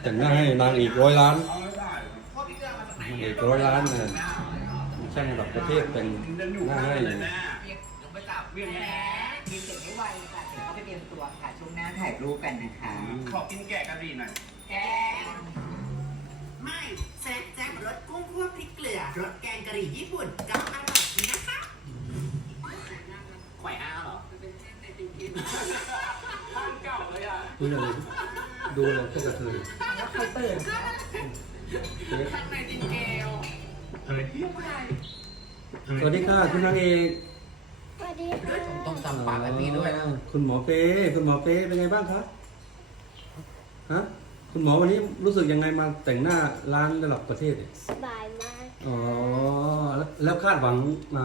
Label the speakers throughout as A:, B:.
A: แต่งหน้าให้นางเอก100 ล้านนางเอก100 ล้านนะช่างระดับประเทศแต่งหน้าให้
B: แหมกินเสร็จไม่ไวค่ะเดี๋ยวเขาไปเตรียมตัวค่ะช่วงหน้าถ่ายรูปกันนะคะ
C: ขอกินแกะกะหรี่หน่อย
B: แกง
D: ไม่แซ่บแซ่บรสกุ้งคั่วพริกเกลือรสแกงกะหรี่ญี่ปุ่นก็อร่อยดีนะคะไข่อ้าวเหรอร้านเก่าเลยอ่ะ
A: ดูเลยพวกกระเทย
B: แล้วใครเปิดคะ
D: ข้างในดินเกล
C: เฮ้ย
A: สวัสดีค่ะคุณนางเอก
E: สวัสดีค่ะ
B: ต้องทำปากแบบนี้ด้วยนะ
A: คุณหมอเป้คุณหมอเป้เป็นไงบ้างครับฮะคุณหมอวันนี้รู้สึกยังไงมาแต่งหน้าร้านระดับประเทศเนี่ย
E: สบายมาก
A: อ๋อแล้วคาดหวังมา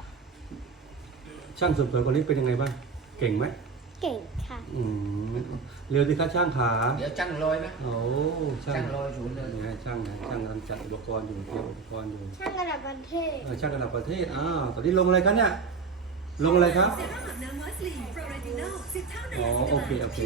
A: ช่างเสริมสวยคนนี้เป็นยังไงบ้างเก่งไหม
E: เก่งค่ะ
A: อืมเร็วสิครับช่างขา
B: เดี๋ยวจังลอยนะ
A: โอ้ช่าง
B: จังลอยศูนย์เลย
A: นี่ฮะช่างกำลังจัดอุปกรณ์อยู่เตรียมอุปกรณ์อยู่
E: ช่างระดับประเทศ
A: ช่างระดับประเทศตอนนี้ลงอะไรครับเนี่ยลงอะไรครับอ๋อโอเคอ่ะ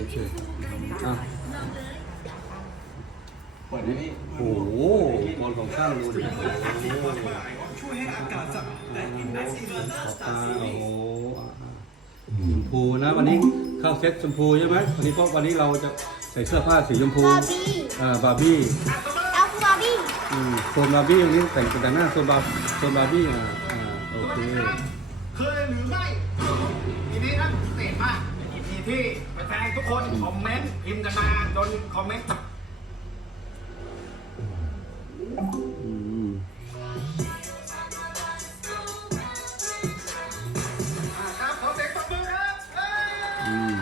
C: เปิดให้พี่
A: โอ้โหบอลของช่างดูดิโอ้โห
C: ช่วยให้อากาศสะอาดและกินได้สีเหลือง
A: ขอบตาโอ้โหชมพูนะวันนี้เข้าเซ็ตชมพูใช่ไหมวันนี้เพราะวันนี้เราจะใส่เสื้อผ้าสีชมพู
E: บาร์บี้
A: บาร์บี้
E: เอาบาร์บี้
A: โซนบาร์บี้วันนี้แต่งหน้าโซนบาร์บี้โอเค
C: เคยหรือไม่ทีนี้นะพิเศษมากอีพีที่แฟนๆทุกคนคอมเมนต์พิมพ์กันมาจนคอมเมนต์
A: อืม
C: ครับขอเสียงปรบมือครับเอ้ย
A: อืม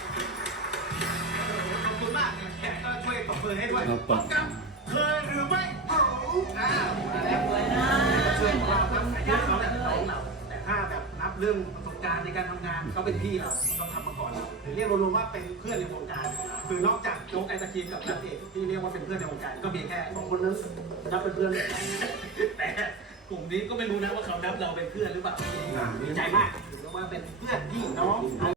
C: ขอบคุณมากแขกก็ช่วยปรบมือให้ด้วย
A: ครับ
C: พร้อมกับเคยหรือไม่แล้วเลยนะช่วยเราครับเยอะเราเนี่ยเราแต่ถ้าแบบนับเรื่องประสบการณ์ในการทำงานเขาเป็นพี่เราต้องทำมาก่อนหรือเรียกรวมๆว่าเป็นเพื่อนในวงการคือนอกจากโจ๊กไอตะคีนกับนักเอกที่เรียกว่าเป็นเพื่อนในวงการก็มีแค่สองคนนั้นนับเป็นเพื่อนแต่กลุ่มนี้ก็ไม่รู้นะว่าเขานับเราเป็นเพื่อนหรือเปล่าดีใจมากถือว่าเป็นเพื่อนพี่น้อง